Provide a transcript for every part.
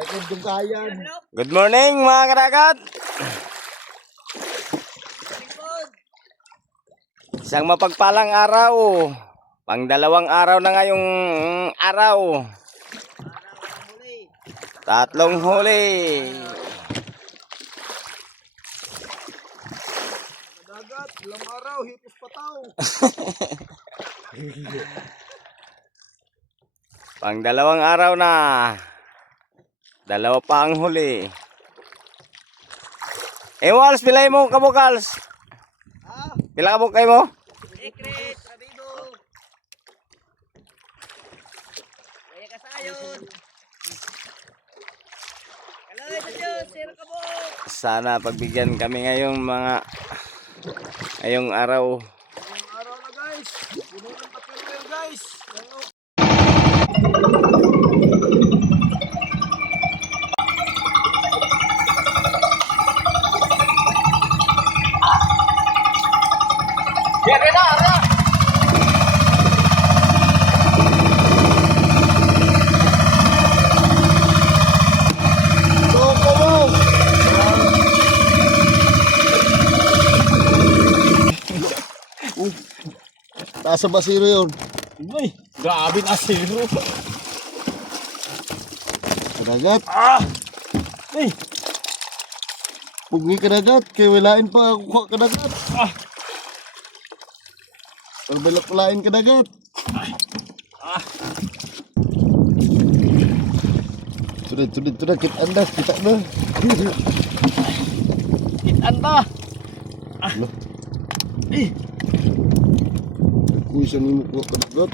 Good morning mga kadagat. Isang mapagpalang araw. Pangdalawang araw na ngayong araw. Tatlong huli. Kadagat, ilang araw, hipis pataw. Pangdalawang araw na. Dalawa pa ang huli. Wals, pilay mo kabukals. Pila kabukay mo? Secret, Rabibo. Kaya kasayon. Kalay sa Diyos, sir kabuk. Sana pagbigyan kami ngayong ngayong araw. Ilang araw na guys. Puno ng papel guys. Taas sa basiro yun. Uy, grabe na zero. Kadagat. Uy, Pugi kadagat. Kaya wilain pa ako kuha kadagat. Balbalak palain kadagat. Sudah, kita anda, kita na. kitaan ta. Kuy siya ni mo kuha kadagat.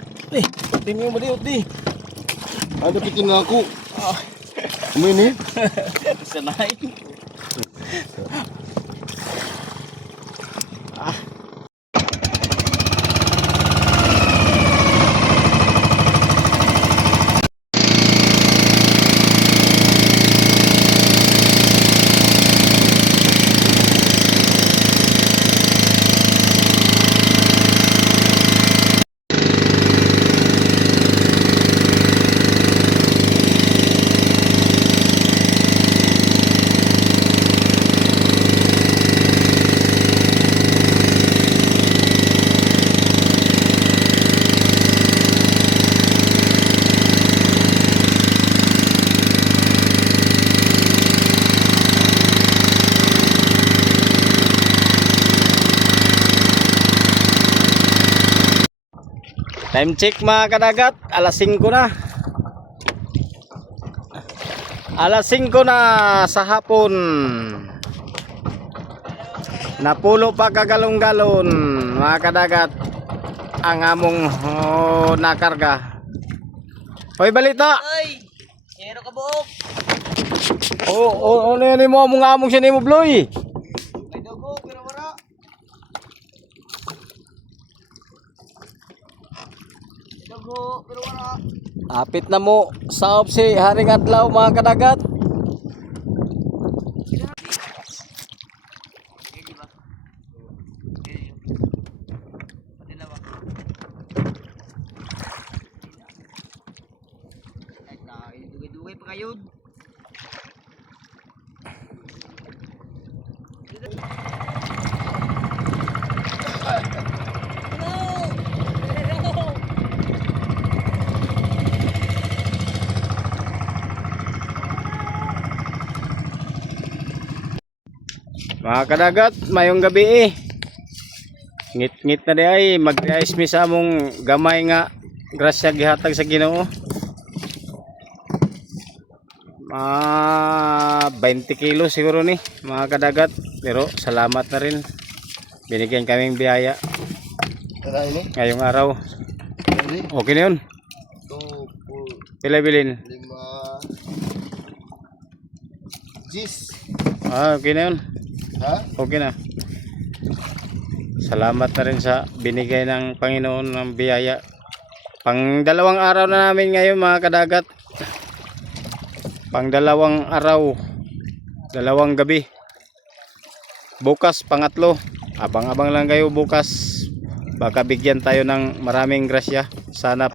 Tingin mo diyo, di. Ada pikin nga ako. Kumini. Sanay. Time check mga kadagat, alas 5 na. Alas 5 na sa hapon. Napulo pa kagalong-galon mga kadagat ang among nakarga. Hoy balita. Oy, sir kabuk. Ano yan mo among siya nimo bloy. May dugo, pero wala. Dugo, pero wala. Apit na mo sa si Haring Adlaw mga kadagat. Dugay-dugay pa kayo. Mga kadagat, mayong gabi ngit-ngit na di ay mag-ice mi sa among gamay nga grasya gihatag sa Ginoo. 20 kilo siguro ni mga kadagat, pero salamat na rin, binigyan kaming biyaya Tara ini. ngayong araw. Ready? Okay na yun. 2, 4, Pila bilin? 5. Jis. Okay na yun. Ha? Okay na. Salamat na rin sa binigay ng Panginoon ng biyaya. Pang-dalawang araw na namin ngayon mga kadagat. Pang-dalawang araw. Dalawang gabi. Bukas pangatlo. Abang-abang lang kayo bukas. Baka bigyan tayo ng maraming grasya. Sana